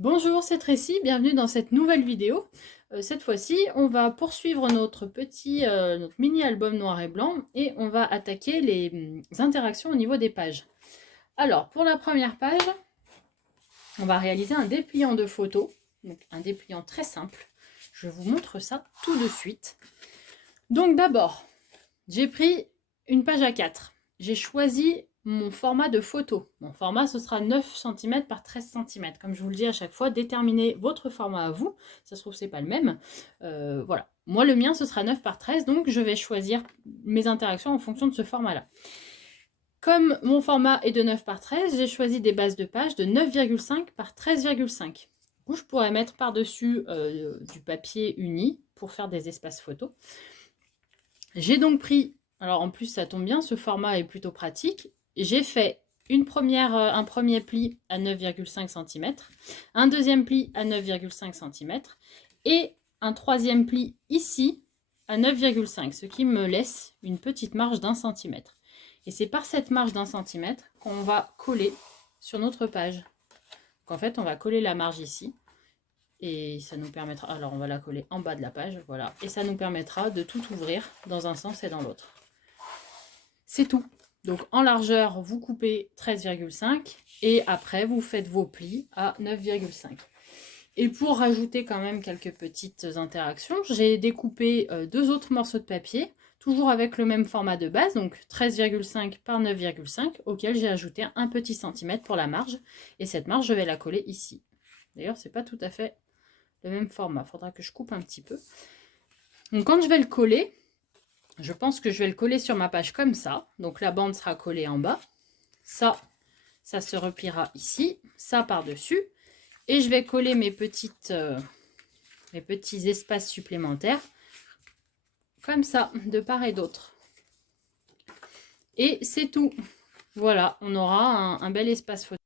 Bonjour, c'est Tracy, bienvenue dans cette nouvelle vidéo. Cette fois-ci, on va poursuivre notre mini album noir et blanc et on va attaquer les interactions au niveau des pages. Alors, pour la première page, on va réaliser un dépliant de photos, donc un dépliant très simple. Je vous montre ça tout de suite. Donc d'abord, j'ai pris une page A4. J'ai choisi mon format de photo. Mon format, ce sera 9 cm par 13 cm. Comme je vous le dis à chaque fois, déterminez votre format à vous. Ça se trouve, c'est pas le même. Voilà. Moi, le mien, ce sera 9 par 13, donc je vais choisir mes interactions en fonction de ce format-là. Comme mon format est de 9 par 13, j'ai choisi des bases de page de 9,5 par 13,5. Du coup, je pourrais mettre par-dessus du papier uni pour faire des espaces photos. J'ai donc pris, alors en plus ça tombe bien, ce format est plutôt pratique. J'ai fait un premier pli à 9,5 cm, un deuxième pli à 9,5 cm et un troisième pli ici à 9,5, ce qui me laisse une petite marge d'1 cm. Et c'est par cette marge d'1 cm qu'on va coller sur notre page. Donc en fait, on va coller la marge ici. Et ça nous permettra, alors on va la coller en bas de la page, voilà, et ça nous permettra de tout ouvrir dans un sens et dans l'autre. C'est tout. Donc en largeur, vous coupez 13,5 et après vous faites vos plis à 9,5. Et pour rajouter quand même quelques petites interactions, j'ai découpé deux autres morceaux de papier, toujours avec le même format de base, donc 13,5 par 9,5, auquel j'ai ajouté un petit centimètre pour la marge. Et cette marge, je vais la coller ici. D'ailleurs, c'est pas tout à fait le même format. Il faudra que je coupe un petit peu. Donc quand je vais le coller, je pense que je vais le coller sur ma page comme ça. Donc la bande sera collée en bas. Ça se repliera ici. Ça par-dessus. Et je vais coller mes petits espaces supplémentaires comme ça, de part et d'autre. Et c'est tout. Voilà, on aura un bel espace photo.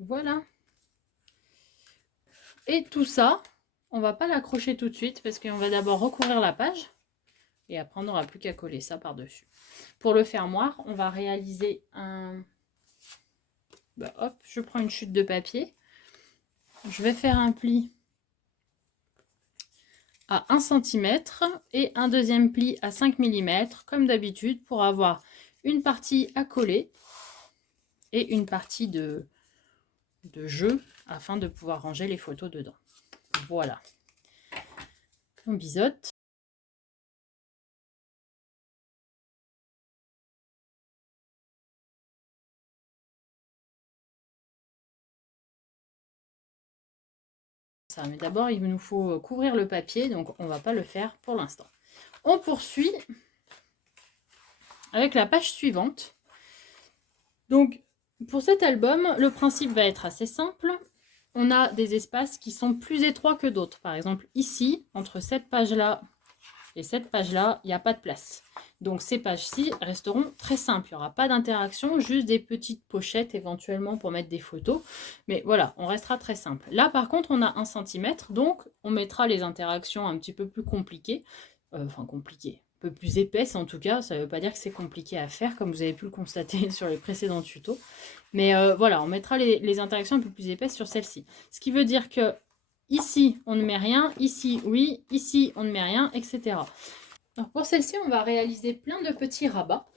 Voilà. Et tout ça, on va pas l'accrocher tout de suite parce qu'on va d'abord recouvrir la page et après on n'aura plus qu'à coller ça par-dessus. Pour le fermoir, on va réaliser un... hop, je prends une chute de papier. Je vais faire un pli à 1 cm et un deuxième pli à 5 mm comme d'habitude pour avoir une partie à coller et une partie de jeu afin de pouvoir ranger les photos dedans. Voilà. On biseaute. Ça, mais d'abord, il nous faut couvrir le papier, donc on ne va pas le faire pour l'instant. On poursuit avec la page suivante. Donc, pour cet album, le principe va être assez simple. On a des espaces qui sont plus étroits que d'autres. Par exemple, ici, entre cette page-là et cette page-là, il n'y a pas de place. Donc, ces pages-ci resteront très simples. Il n'y aura pas d'interaction, juste des petites pochettes éventuellement pour mettre des photos. Mais voilà, on restera très simple. Là, par contre, on a 1 cm, donc on mettra les interactions un petit peu plus compliquées. Enfin, compliquées. Un peu plus épaisse en tout cas, ça ne veut pas dire que c'est compliqué à faire comme vous avez pu le constater sur les précédents tutos, mais voilà, on mettra les interactions un peu plus épaisses sur celle-ci, ce qui veut dire que ici on ne met rien, ici oui, ici on ne met rien, etc. Alors pour celle-ci on va réaliser plein de petits rabats.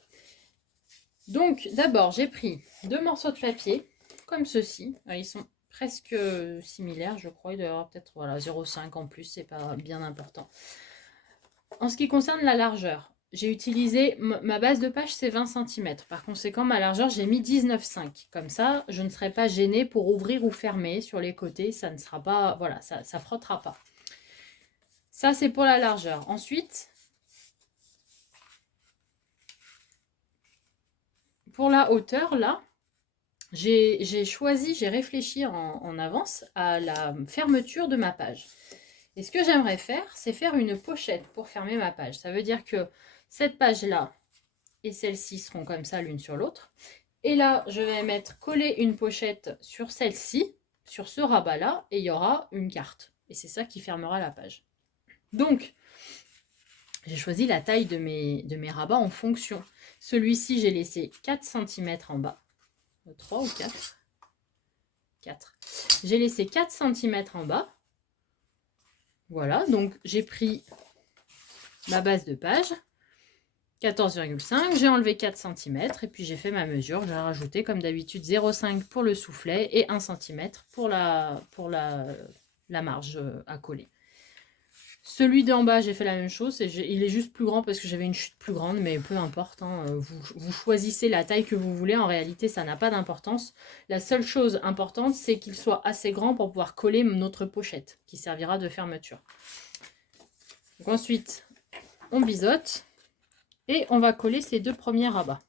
Donc d'abord j'ai pris deux morceaux de papier comme ceci, ils sont presque similaires je crois, il doit y avoir peut-être voilà, 0,5 en plus, c'est pas bien important. En ce qui concerne la largeur, j'ai utilisé, ma base de page c'est 20 cm. Par conséquent, ma largeur, j'ai mis 19,5. Comme ça, je ne serai pas gênée pour ouvrir ou fermer sur les côtés. Ça ne sera pas, voilà, ça frottera pas. Ça, c'est pour la largeur. Ensuite, pour la hauteur, là, j'ai réfléchi en avance à la fermeture de ma page. Et ce que j'aimerais faire, c'est faire une pochette pour fermer ma page. Ça veut dire que cette page-là, et celle-ci seront comme ça l'une sur l'autre. Et là, je vais coller une pochette sur celle-ci, sur ce rabat-là, et il y aura une carte. Et c'est ça qui fermera la page. Donc, j'ai choisi la taille de mes rabats en fonction. Celui-ci, j'ai laissé 4 cm en bas. 3 ou 4 4. J'ai laissé 4 cm en bas. Voilà, donc j'ai pris ma base de page, 14,5, j'ai enlevé 4 cm et puis j'ai fait ma mesure. J'ai rajouté comme d'habitude 0,5 pour le soufflet et 1 cm pour la marge à coller. Celui d'en bas, j'ai fait la même chose. Il est juste plus grand parce que j'avais une chute plus grande, mais peu importe. Hein, vous choisissez la taille que vous voulez. En réalité, ça n'a pas d'importance. La seule chose importante, c'est qu'il soit assez grand pour pouvoir coller notre pochette, qui servira de fermeture. Donc ensuite, on biseaute et on va coller ces deux premiers rabats.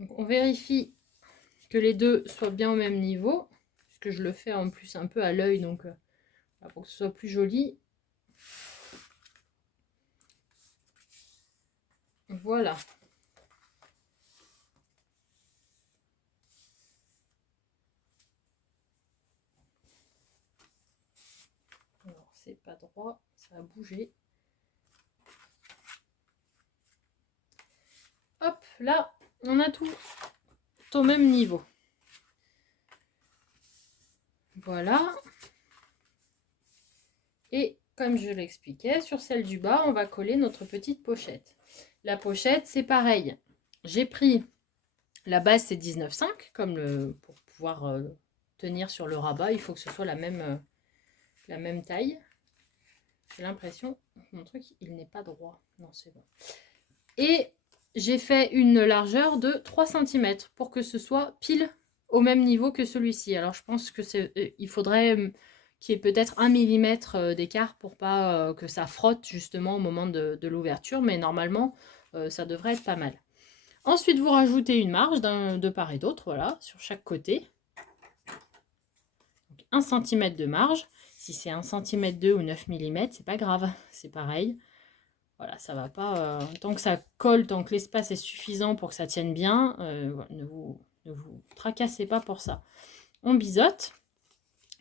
Donc on vérifie que les deux soient bien au même niveau, puisque je le fais en plus un peu à l'œil, donc pour que ce soit plus joli. Voilà. Alors c'est pas droit, ça a bougé. Hop, là, on a tout au même niveau. Voilà. Et comme je l'expliquais, sur celle du bas, on va coller notre petite pochette. La pochette, c'est pareil. J'ai pris, la base c'est 19,5, comme pour pouvoir tenir sur le rabat, il faut que ce soit la même taille. J'ai l'impression, mon truc, il n'est pas droit. Non, c'est bon. Et j'ai fait une largeur de 3 cm pour que ce soit pile au même niveau que celui-ci. Alors, je pense que il faudrait qu'il y ait peut-être 1 mm d'écart pour pas que ça frotte justement au moment de l'ouverture. Mais normalement, ça devrait être pas mal. Ensuite, vous rajoutez une marge de part et d'autre, voilà, sur chaque côté. Donc, 1 cm de marge. Si c'est 1 cm 2 ou 9 mm, c'est pas grave, c'est pareil. Voilà, ça va pas. Tant que ça colle, tant que l'espace est suffisant pour que ça tienne bien, ne vous tracassez pas pour ça. On biseaute.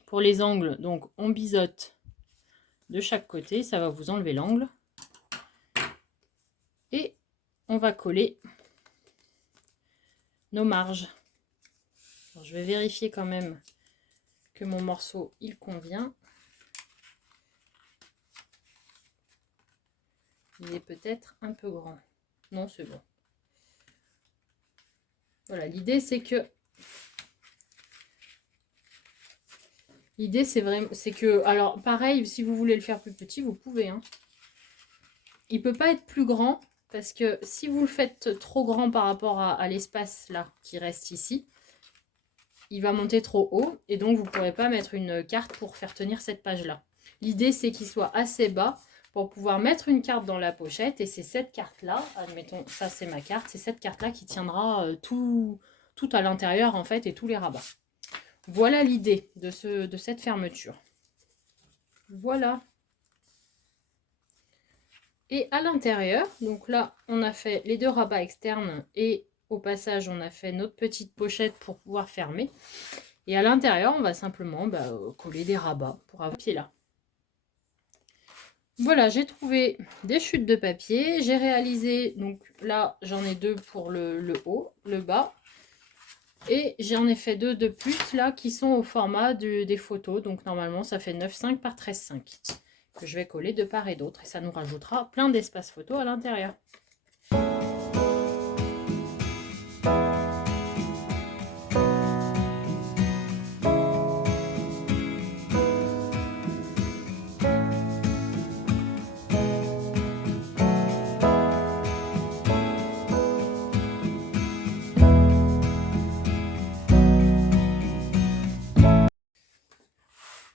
Pour les angles, donc on biseaute de chaque côté, ça va vous enlever l'angle. Et on va coller nos marges. Alors, je vais vérifier quand même que mon morceau il convient. Il est peut-être un peu grand. Non, c'est bon. Voilà, l'idée c'est que alors pareil, si vous voulez le faire plus petit, vous pouvez. Hein. Il peut pas être plus grand parce que si vous le faites trop grand par rapport à l'espace là qui reste ici, il va monter trop haut et donc vous ne pourrez pas mettre une carte pour faire tenir cette page là. L'idée c'est qu'il soit assez bas pour pouvoir mettre une carte dans la pochette et c'est cette carte là, admettons ça c'est ma carte, c'est cette carte là qui tiendra tout à l'intérieur en fait et tous les rabats. Voilà l'idée de cette fermeture. Voilà. Et à l'intérieur, donc là on a fait les deux rabats externes et au passage on a fait notre petite pochette pour pouvoir fermer. Et à l'intérieur, on va simplement coller des rabats pour avoir pied là. Voilà, j'ai trouvé des chutes de papier. J'ai réalisé, donc là, j'en ai deux pour le haut, le bas. Et j'en ai fait deux de plus là qui sont au format des photos. Donc normalement, ça fait 9,5 par 13,5. que je vais coller de part et d'autre. Et ça nous rajoutera plein d'espace photo à l'intérieur.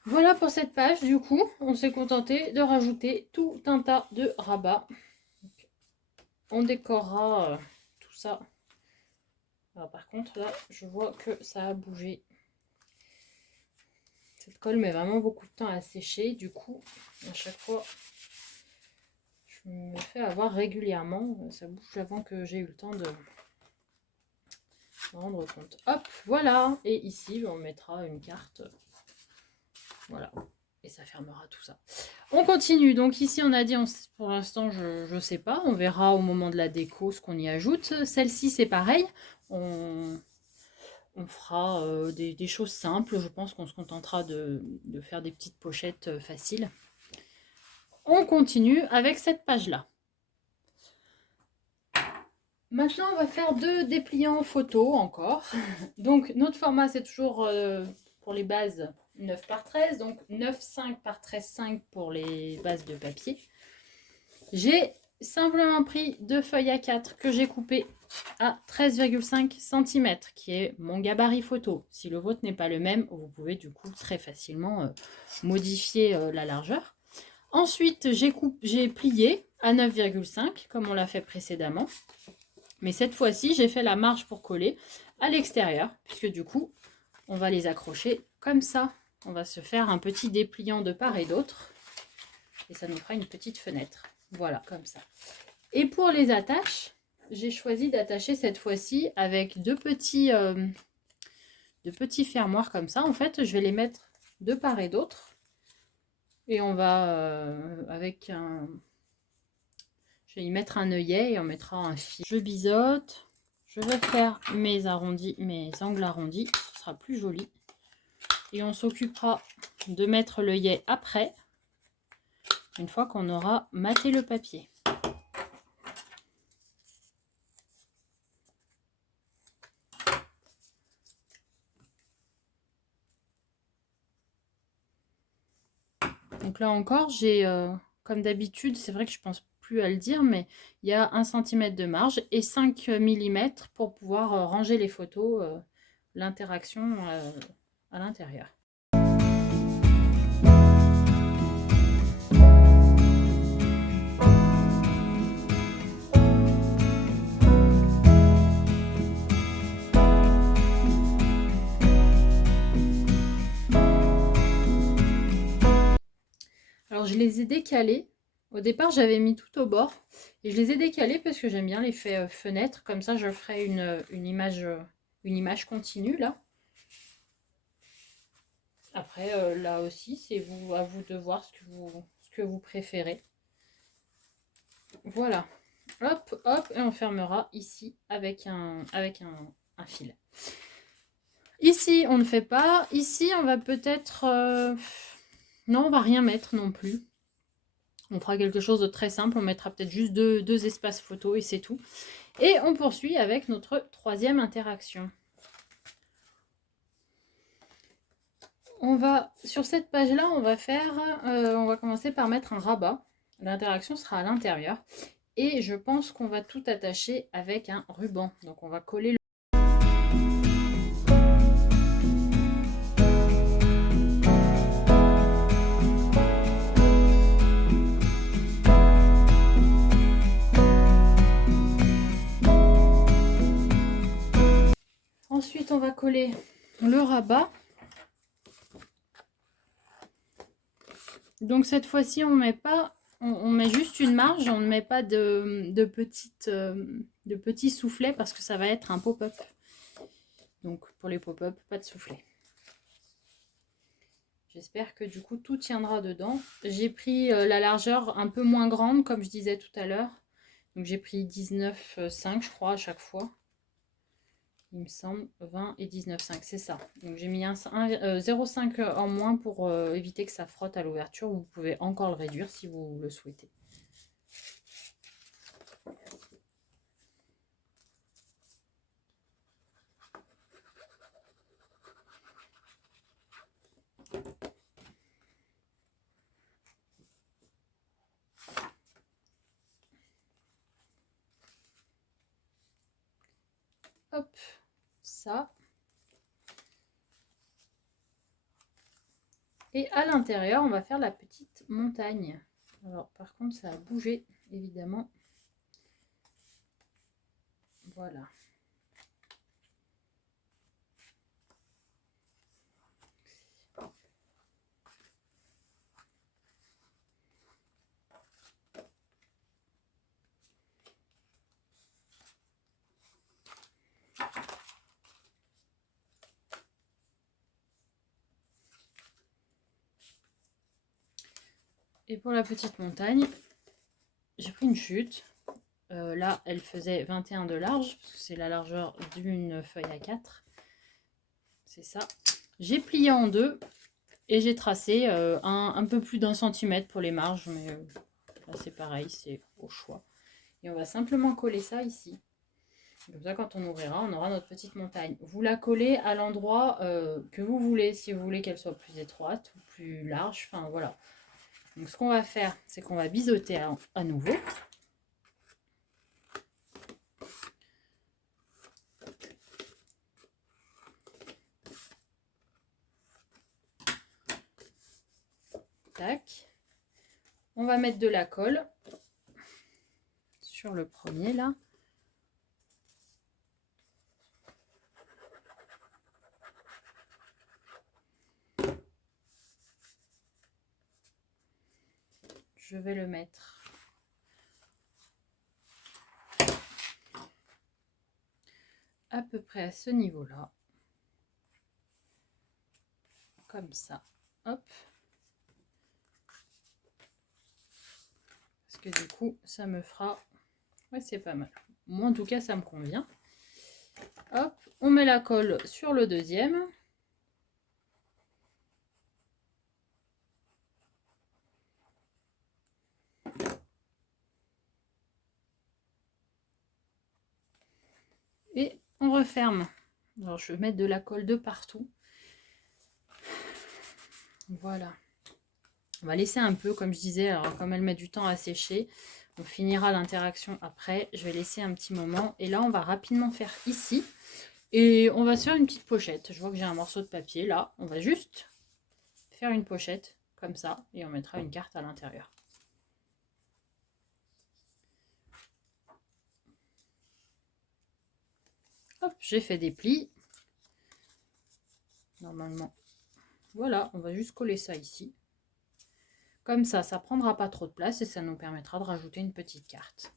Voilà pour cette page, du coup, on s'est contenté de rajouter tout un tas de rabats. On décorera tout ça. Alors, par contre, là, je vois que ça a bougé. Cette colle met vraiment beaucoup de temps à sécher. Du coup, à chaque fois, je me fais avoir régulièrement. Ça bouge avant que j'ai eu le temps de me rendre compte. Hop, voilà. Et ici, on mettra une carte. Voilà. Et ça fermera tout ça. On continue. Donc ici, on a dit, pour l'instant, je ne sais pas. On verra au moment de la déco ce qu'on y ajoute. Celle-ci, c'est pareil. On fera des choses simples. Je pense qu'on se contentera de faire des petites pochettes faciles. On continue avec cette page-là. Maintenant, on va faire 2 dépliants photo encore. Donc, notre format, c'est toujours pour les bases 9 par 13. Donc, 9,5 par 13,5 pour les bases de papier. J'ai simplement pris 2 feuilles A4 que j'ai coupées à 13,5 cm, qui est mon gabarit photo. Si le vôtre n'est pas le même, vous pouvez du coup très facilement modifier la largeur. Ensuite, j'ai plié à 9,5 comme on l'a fait précédemment. Mais cette fois-ci, j'ai fait la marge pour coller à l'extérieur, puisque du coup, on va les accrocher comme ça. On va se faire un petit dépliant de part et d'autre. Et ça nous fera une petite fenêtre. Voilà, comme ça. Et pour les attaches, j'ai choisi d'attacher cette fois-ci avec deux petits fermoirs comme ça. En fait, je vais les mettre de part et d'autre. Et on va, je vais y mettre un œillet et on mettra un fil. Je biseaute. Je vais faire mes arrondis, mes angles arrondis. Ce sera plus joli. Et on s'occupera de mettre l'œillet après, une fois qu'on aura maté le papier. Donc là encore, j'ai, comme d'habitude, c'est vrai que je pense plus à le dire, mais il y a 1 cm de marge et 5 mm pour pouvoir ranger les photos, l'interaction à l'intérieur. Alors je les ai décalés. Au départ, j'avais mis tout au bord et je les ai décalés parce que j'aime bien l'effet fenêtre. Comme ça, je ferai une image continue là. Après, là aussi, c'est à vous de voir ce que vous préférez. Voilà. Hop, hop, et on fermera ici avec un fil. Ici, on ne fait pas. Ici, on va peut-être... Non, on va rien mettre non plus. On fera quelque chose de très simple. On mettra peut-être juste deux espaces photos et c'est tout. Et on poursuit avec notre troisième interaction. Sur cette page-là, on va commencer par mettre un rabat. L'interaction sera à l'intérieur. Et je pense qu'on va tout attacher avec un ruban. Donc on va coller le... Ensuite, on va coller le rabat. Donc cette fois-ci, on met juste une marge, on ne met pas de petits soufflets parce que ça va être un pop-up. Donc pour les pop-up, pas de soufflet. J'espère que du coup tout tiendra dedans. J'ai pris la largeur un peu moins grande comme je disais tout à l'heure. Donc j'ai pris 19,5 je crois à chaque fois. il me semble, 20 et 19,5, c'est ça. Donc j'ai mis 0,5 en moins pour éviter que ça frotte à l'ouverture. Vous pouvez encore le réduire si vous le souhaitez. Hop, ça. Et à l'intérieur, on va faire la petite montagne. Alors, par contre, ça a bougé, évidemment. Voilà. Et pour la petite montagne, j'ai pris une chute. Là, elle faisait 21 de large, parce que c'est la largeur d'une feuille A4. C'est ça. J'ai plié en deux et j'ai tracé un peu plus d'1 centimètre pour les marges, mais là c'est pareil, c'est au choix. Et on va simplement coller ça ici. Comme ça, quand on ouvrira, on aura notre petite montagne. Vous la collez à l'endroit que vous voulez, si vous voulez qu'elle soit plus étroite ou plus large. Enfin, voilà. Donc, ce qu'on va faire, c'est qu'on va biseauter à nouveau. Tac. On va mettre de la colle sur le premier, là. Je vais le mettre à peu près à ce niveau-là. Comme ça. Hop. Parce que du coup, ça me fera... Ouais, c'est pas mal. Moi, en tout cas, ça me convient. Hop, on met la colle sur le deuxième. Et on referme. Alors, je vais mettre de la colle de partout. Voilà. On va laisser un peu, comme je disais, alors comme elle met du temps à sécher, on finira l'interaction après. Je vais laisser un petit moment. Et là, on va rapidement faire ici. Et on va se faire une petite pochette. Je vois que j'ai un morceau de papier là. On va juste faire une pochette comme ça. Et on mettra une carte à l'intérieur. Hop, j'ai fait des plis. Normalement, voilà, on va juste coller ça ici. Comme ça prendra pas trop de place et ça nous permettra de rajouter une petite carte.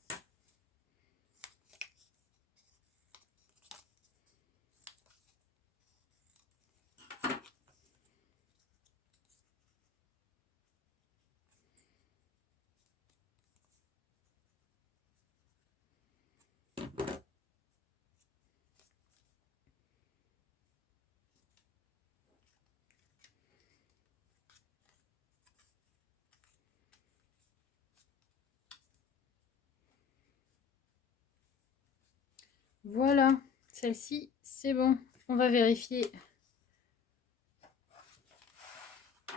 Voilà, celle-ci, c'est bon. On va vérifier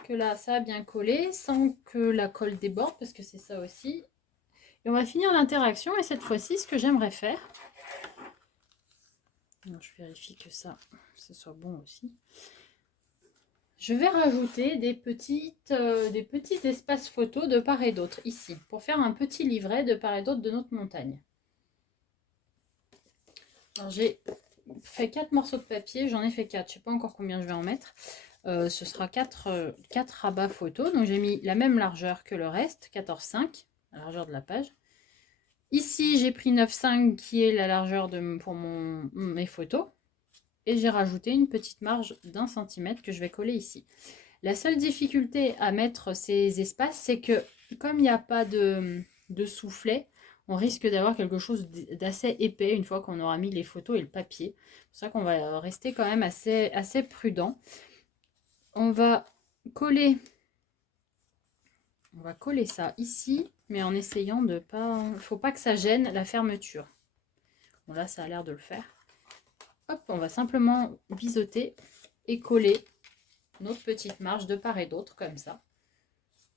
que là, ça a bien collé sans que la colle déborde, parce que c'est ça aussi. Et on va finir l'interaction, et cette fois-ci, ce que j'aimerais faire... Non, je vérifie que ça, ce soit bon aussi. Je vais rajouter des petits espaces photos de part et d'autre, ici, pour faire un petit livret de part et d'autre de notre montagne. Alors j'ai fait 4 morceaux de papier, j'en ai fait 4, je ne sais pas encore combien je vais en mettre. Ce sera 4 rabats photos, donc j'ai mis la même largeur que le reste, 14,5, la largeur de la page. Ici j'ai pris 9,5 qui est la largeur pour mes photos. Et j'ai rajouté une petite marge d'1 centimètre que je vais coller ici. La seule difficulté à mettre ces espaces, c'est que comme il n'y a pas de soufflet, on risque d'avoir quelque chose d'assez épais une fois qu'on aura mis les photos et le papier. C'est pour ça qu'on va rester quand même assez prudent. On va coller ça ici, mais en essayant de pas... Il ne faut pas que ça gêne la fermeture. Bon, là, ça a l'air de le faire. Hop, on va simplement biseauter et coller notre petite marge de part et d'autre, comme ça.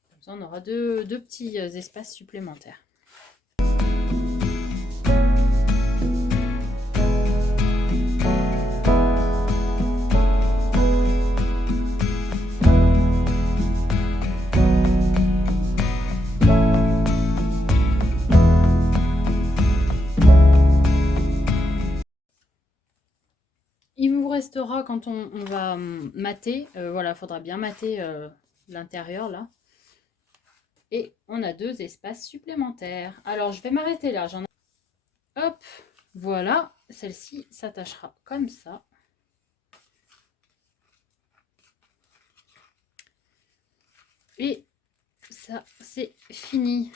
Comme ça, on aura deux petits espaces supplémentaires. Il vous restera, quand on va mater, voilà, il faudra bien mater l'intérieur là. Et on a 2 espaces supplémentaires. Alors, je vais m'arrêter là. Hop, voilà, celle-ci s'attachera comme ça. Et ça, c'est fini.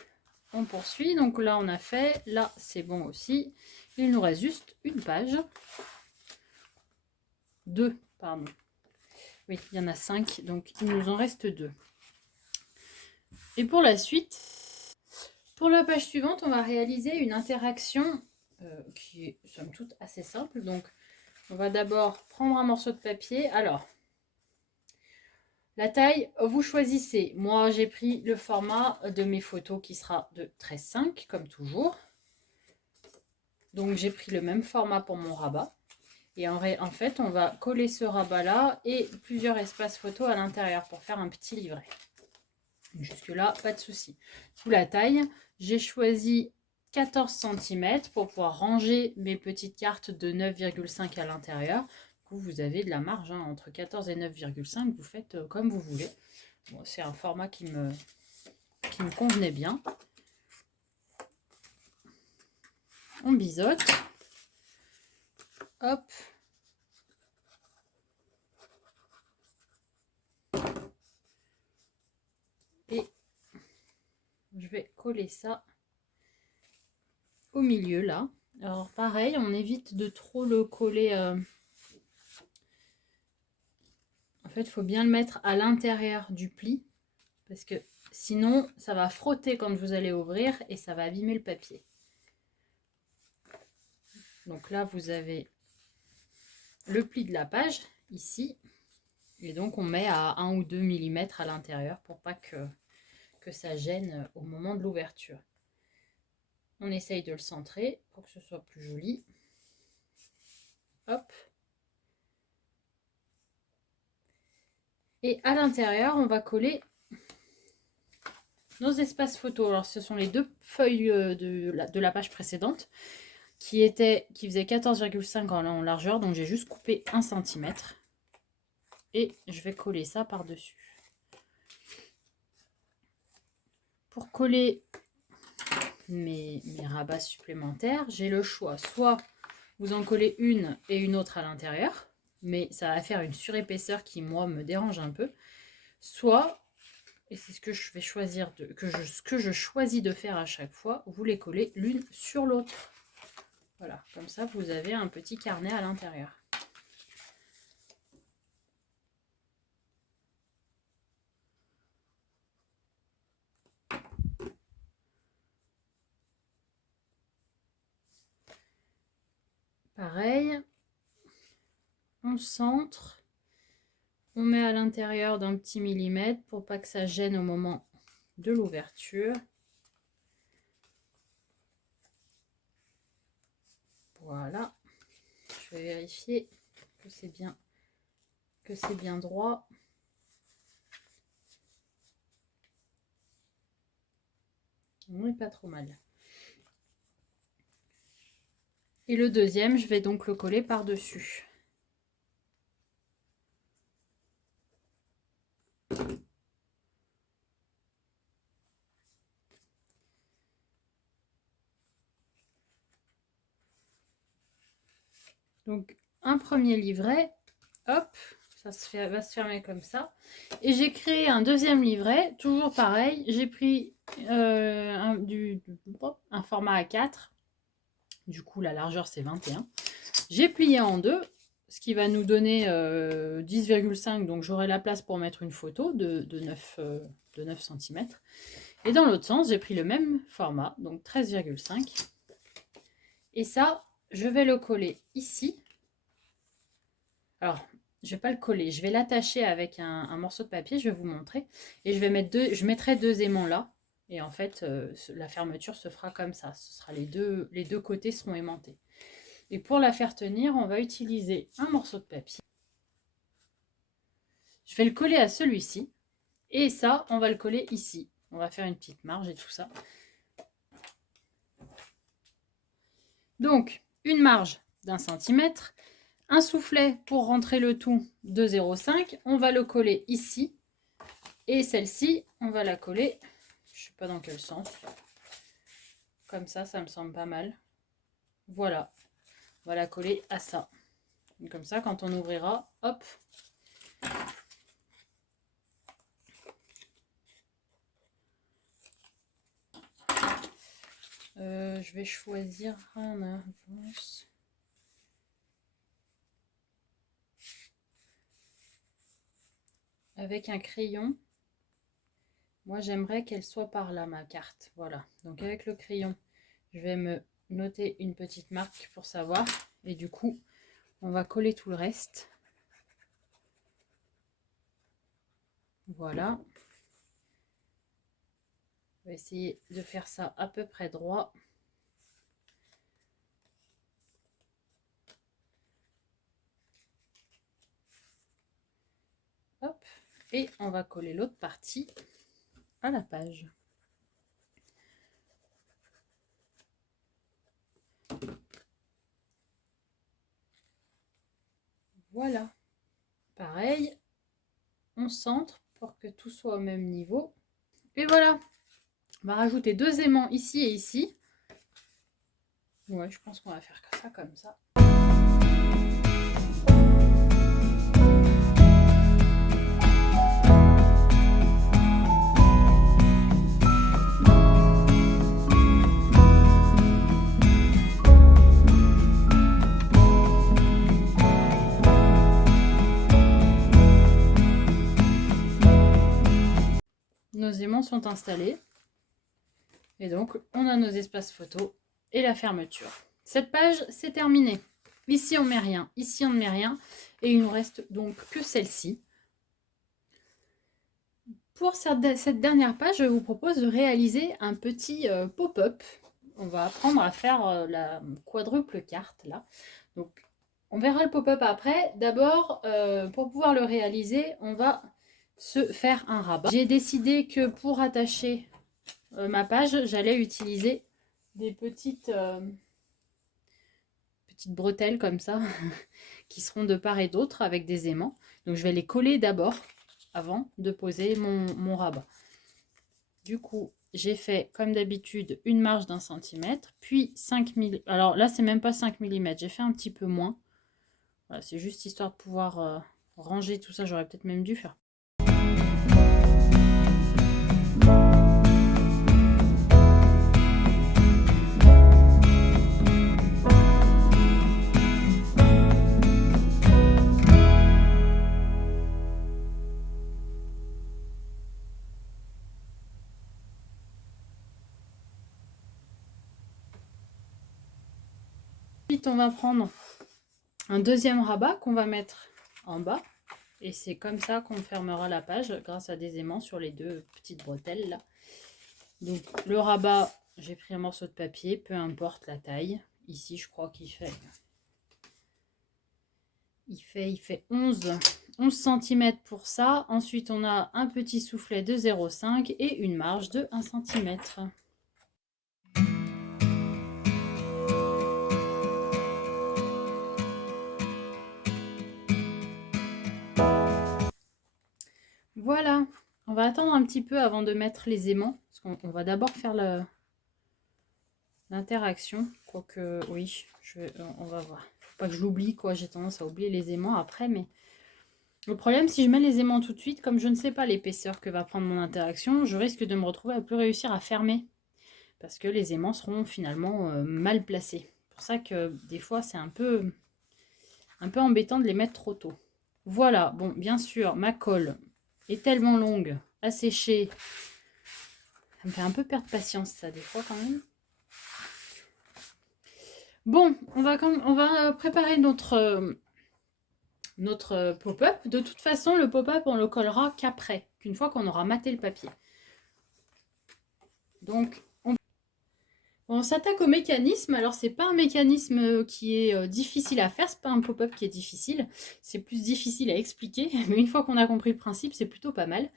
On poursuit. Donc là, on a fait. Là, c'est bon aussi. Il nous reste juste une page. 2, pardon. Oui, il y en a 5, donc il nous en reste 2. Et pour la suite, pour la page suivante, on va réaliser une interaction qui est, somme toute, assez simple. Donc, on va d'abord prendre un morceau de papier. Alors, la taille, vous choisissez. Moi, j'ai pris le format de mes photos qui sera de 13,5, comme toujours. Donc, j'ai pris le même format pour mon rabat. Et en fait, on va coller ce rabat-là et plusieurs espaces photos à l'intérieur pour faire un petit livret. Jusque-là, pas de souci. Pour la taille, j'ai choisi 14 cm pour pouvoir ranger mes petites cartes de 9,5 à l'intérieur. Vous avez de la marge hein, entre 14 et 9,5. Vous faites comme vous voulez. Bon, c'est un format qui me convenait bien. On biseaute. Hop. Et je vais coller ça au milieu là. Alors pareil, on évite de trop le coller. En fait, il faut bien le mettre à l'intérieur du pli parce que sinon, ça va frotter quand vous allez ouvrir et ça va abîmer le papier. Donc là, vous avez le pli de la page ici. Et donc, on met à 1 ou 2 mm à l'intérieur pour pas que ça gêne au moment de l'ouverture. On essaye de le centrer pour que ce soit plus joli. Hop. Et à l'intérieur, on va coller nos espaces photos. Alors, ce sont les 2 feuilles de la page précédente qui faisaient 14,5 en largeur. Donc, j'ai juste coupé 1 cm. Et je vais coller ça par-dessus. Pour coller mes rabats supplémentaires, j'ai le choix. Soit vous en collez une et une autre à l'intérieur, mais ça va faire une surépaisseur qui, moi, me dérange un peu. Soit, et c'est ce que je vais choisir, ce que je choisis de faire à chaque fois, vous les collez l'une sur l'autre. Voilà, comme ça, vous avez un petit carnet à l'intérieur. Pareil, on centre, on met à l'intérieur d'un petit millimètre pour pas que ça gêne au moment de l'ouverture. Voilà, je vais vérifier que c'est bien droit. On n'est pas trop mal. Et le deuxième, je vais donc le coller par-dessus. Donc, un premier livret, hop, va se fermer comme ça. Et j'ai créé un deuxième livret, toujours pareil. J'ai pris un format A4. Du coup, la largeur, c'est 21. J'ai plié en deux, ce qui va nous donner 10,5. Donc, j'aurai la place pour mettre une photo de 9 cm. Et dans l'autre sens, j'ai pris le même format, donc 13,5. Et ça, je vais le coller ici. Alors, je ne vais pas le coller, je vais l'attacher avec un morceau de papier, je vais vous montrer. Et je mettrai deux aimants là. Et en fait, la fermeture se fera comme ça. Ce sera les deux côtés seront aimantés. Et pour la faire tenir, on va utiliser un morceau de papier. Je vais le coller à celui-ci. Et ça, on va le coller ici. On va faire une petite marge et tout ça. Donc, une marge d'1 centimètre. Un soufflet pour rentrer le tout de 0,5. On va le coller ici. Et celle-ci, on va la coller, je ne sais pas dans quel sens. Comme ça me semble pas mal. Voilà. On va la coller à ça. Et comme ça, quand on ouvrira, hop. Je vais choisir un avance. Avec un crayon. Moi, j'aimerais qu'elle soit par là, ma carte. Voilà. Donc, avec le crayon, je vais me noter une petite marque pour savoir. Et du coup, on va coller tout le reste. Voilà. On va essayer de faire ça à peu près droit. Hop. Et on va coller l'autre partie à la page. Voilà. Pareil, on centre pour que tout soit au même niveau. Et voilà. On va rajouter deux aimants ici et ici. Ouais, je pense qu'on va faire ça comme ça. Nos aimants sont installés. Et donc, on a nos espaces photos et la fermeture. Cette page, c'est terminé. Ici, on met rien. Ici, on ne met rien. Et il nous reste donc que celle-ci. Pour cette dernière page, je vous propose de réaliser un petit pop-up. On va apprendre à faire la quadruple carte, là. Donc, on verra le pop-up après. D'abord, pour pouvoir le réaliser, on va se faire un rabat. J'ai décidé que pour attacher ma page, j'allais utiliser des petites bretelles comme ça, qui seront de part et d'autre avec des aimants. Donc, je vais les coller d'abord, avant de poser mon rabat. Du coup, j'ai fait, comme d'habitude, une marge d'1 centimètre, puis 5 mm. Alors là, c'est même pas 5 mm, j'ai fait un petit peu moins. Voilà, c'est juste histoire de pouvoir ranger tout ça. J'aurais peut-être même dû faire. Ensuite, on va prendre un deuxième rabat qu'on va mettre en bas. Et c'est comme ça qu'on fermera la page grâce à des aimants sur les deux petites bretelles là. Donc le rabat, j'ai pris un morceau de papier, peu importe la taille. Ici, je crois qu'il fait... Il fait 11 cm pour ça. Ensuite, on a un petit soufflet de 0,5 et une marge de 1 cm. Voilà, on va attendre un petit peu avant de mettre les aimants. Parce qu'on va d'abord faire l'interaction. Quoique, oui, on va voir. Faut pas que je l'oublie, quoi. J'ai tendance à oublier les aimants après, mais Le problème, si je mets les aimants tout de suite, comme je ne sais pas l'épaisseur que va prendre mon interaction, je risque de me retrouver à plus réussir à fermer. Parce que les aimants seront finalement mal placés. C'est pour ça que des fois, c'est un peu embêtant de les mettre trop tôt. Voilà, bon, bien sûr, ma colle est tellement longue à sécher. Ça me fait un peu perdre patience, ça, des fois, quand même. Bon, on va préparer notre pop-up. De toute façon, le pop-up, on le collera qu'après, qu'une fois qu'on aura maté le papier. Donc, on s'attaque au mécanisme. Alors, c'est pas un mécanisme qui est difficile à faire, c'est pas un pop-up qui est difficile. C'est plus difficile à expliquer, mais une fois qu'on a compris le principe, c'est plutôt pas mal.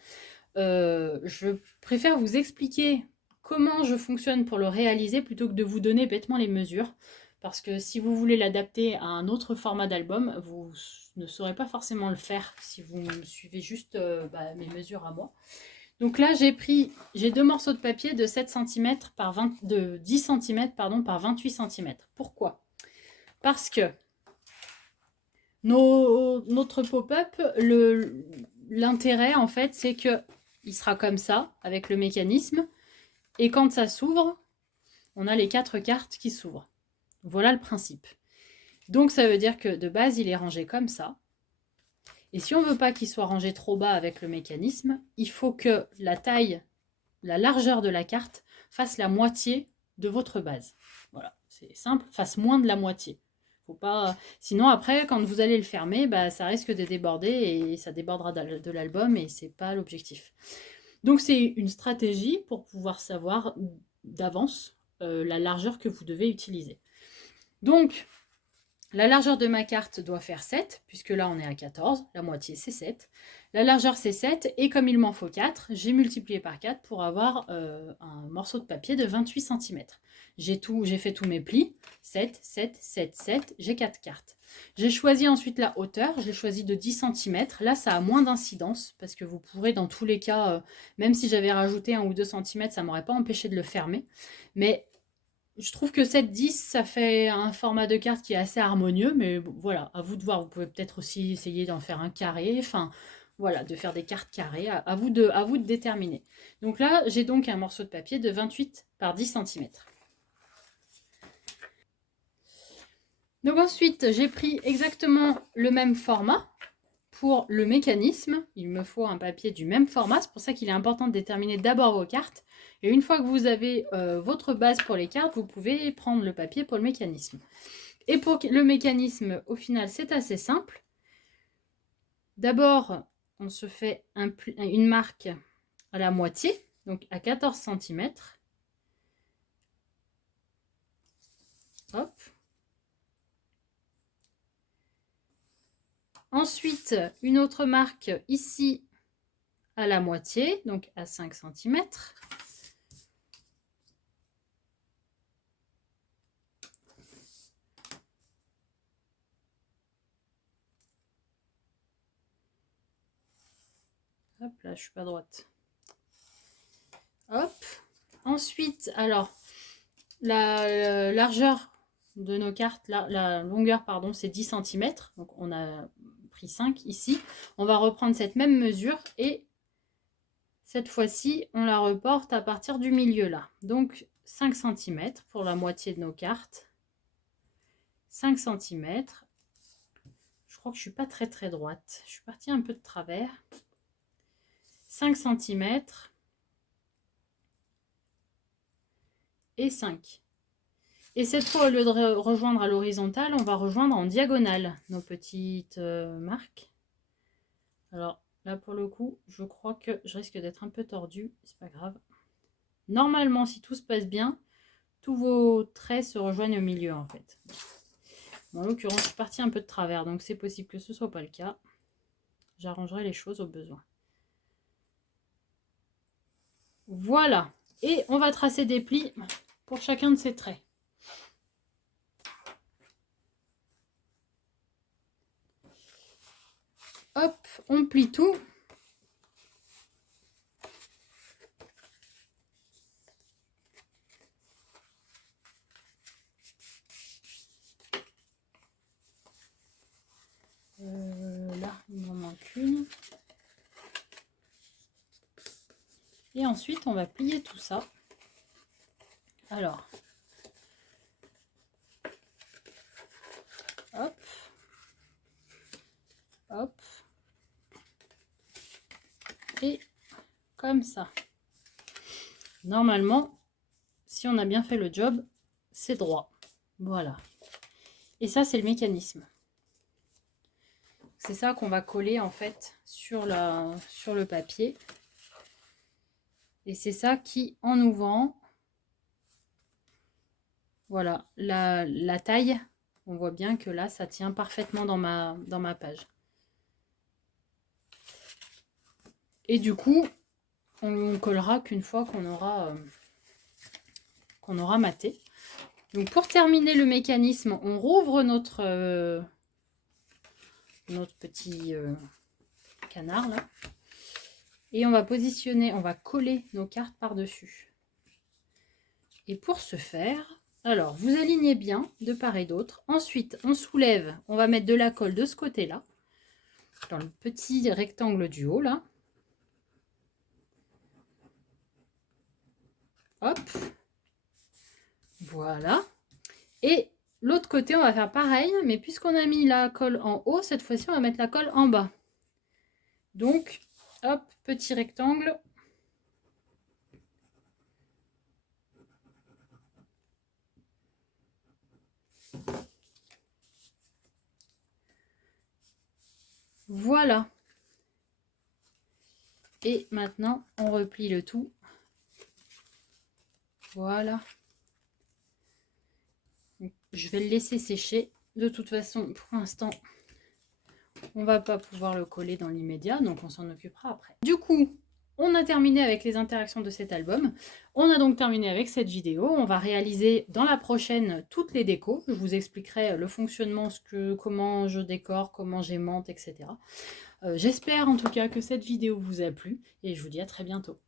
Je préfère vous expliquer comment je fonctionne pour le réaliser plutôt que de vous donner bêtement les mesures. Parce que si vous voulez l'adapter à un autre format d'album, vous ne saurez pas forcément le faire si vous me suivez juste mes mesures à moi. Donc là, j'ai deux morceaux de papier de 7 cm de 10 cm par 28 cm. Pourquoi? Parce que notre pop-up, l'intérêt en fait, c'est que il sera comme ça avec le mécanisme. Et quand ça s'ouvre, on a les 4 cartes qui s'ouvrent. Voilà le principe. Donc ça veut dire que de base, il est rangé comme ça. Et si on ne veut pas qu'il soit rangé trop bas avec le mécanisme, il faut que la largeur de la carte fasse la moitié de votre base. Voilà, c'est simple, fasse moins de la moitié. Faut pas... Sinon, après, quand vous allez le fermer, ça risque de déborder et ça débordera de l'album et c'est pas l'objectif. Donc, c'est une stratégie pour pouvoir savoir d'avance la largeur que vous devez utiliser. Donc, la largeur de ma carte doit faire 7, puisque là on est à 14, la moitié c'est 7. La largeur c'est 7, et comme il m'en faut 4, j'ai multiplié par 4 pour avoir un morceau de papier de 28 cm. J'ai fait tous mes plis, 7, 7, 7, 7, j'ai 4 cartes. J'ai choisi ensuite la hauteur, je l'ai choisi de 10 cm. Là ça a moins d'incidence, parce que vous pourrez dans tous les cas, même si j'avais rajouté 1 ou 2 cm, ça ne m'aurait pas empêché de le fermer. Mais je trouve que 7-10, ça fait un format de carte qui est assez harmonieux, mais voilà, à vous de voir. Vous pouvez peut-être aussi essayer d'en faire un carré, enfin, voilà, de faire des cartes carrées, à vous de déterminer. Donc là, j'ai donc un morceau de papier de 28 par 10 cm. Donc ensuite, j'ai pris exactement le même format pour le mécanisme. Il me faut un papier du même format, c'est pour ça qu'il est important de déterminer d'abord vos cartes. Et une fois que vous avez votre base pour les cartes, vous pouvez prendre le papier pour le mécanisme. Et pour le mécanisme, au final, c'est assez simple. D'abord, on se fait une marque à la moitié, donc à 14 cm. Hop. Ensuite, une autre marque ici à la moitié, donc à 5 cm. Hop, là, je suis pas droite. Hop. Ensuite, alors, la largeur de nos cartes, la longueur, pardon, c'est 10 cm. Donc, on a pris 5 ici. On va reprendre cette même mesure et cette fois-ci, on la reporte à partir du milieu là. Donc, 5 cm pour la moitié de nos cartes. 5 cm. Je crois que je suis pas très droite. Je suis partie un peu de travers. 5 cm. Et 5. Et cette fois, au lieu de rejoindre à l'horizontale, on va rejoindre en diagonale nos petites marques. Alors là, pour le coup, je crois que je risque d'être un peu tordue. C'est pas grave. Normalement, si tout se passe bien, tous vos traits se rejoignent au milieu en fait. Bon, en l'occurrence, je suis partie un peu de travers, donc c'est possible que ce ne soit pas le cas. J'arrangerai les choses au besoin. Voilà. Et on va tracer des plis pour chacun de ces traits. Hop, on plie tout. Là, il m'en manque une. Et ensuite, on va plier tout ça. Alors, hop, hop, et comme ça. Normalement, si on a bien fait le job, c'est droit. Voilà. Et ça, c'est le mécanisme. C'est ça qu'on va coller en fait sur le papier. Et c'est ça qui, en ouvrant, voilà, la taille, on voit bien que là, ça tient parfaitement dans ma page. Et du coup, on collera qu'une fois qu'on aura maté. Donc pour terminer le mécanisme, on rouvre notre petit canard là. Et on va positionner, on va coller nos cartes par-dessus. Et pour ce faire, alors vous alignez bien de part et d'autre. Ensuite, on soulève, on va mettre de la colle de ce côté-là, dans le petit rectangle du haut là. Hop. Voilà. Et l'autre côté, on va faire pareil, mais puisqu'on a mis la colle en haut, cette fois-ci, on va mettre la colle en bas. Donc, hop, petit rectangle. Voilà. Et maintenant, on replie le tout. Voilà. Je vais le laisser sécher. De toute façon, pour l'instant, on va pas pouvoir le coller dans l'immédiat, donc on s'en occupera après. Du coup, on a terminé avec les interactions de cet album. On a donc terminé avec cette vidéo. On va réaliser dans la prochaine toutes les décos. Je vous expliquerai le fonctionnement, comment je décore, comment j'aimante, etc. J'espère en tout cas que cette vidéo vous a plu et je vous dis à très bientôt.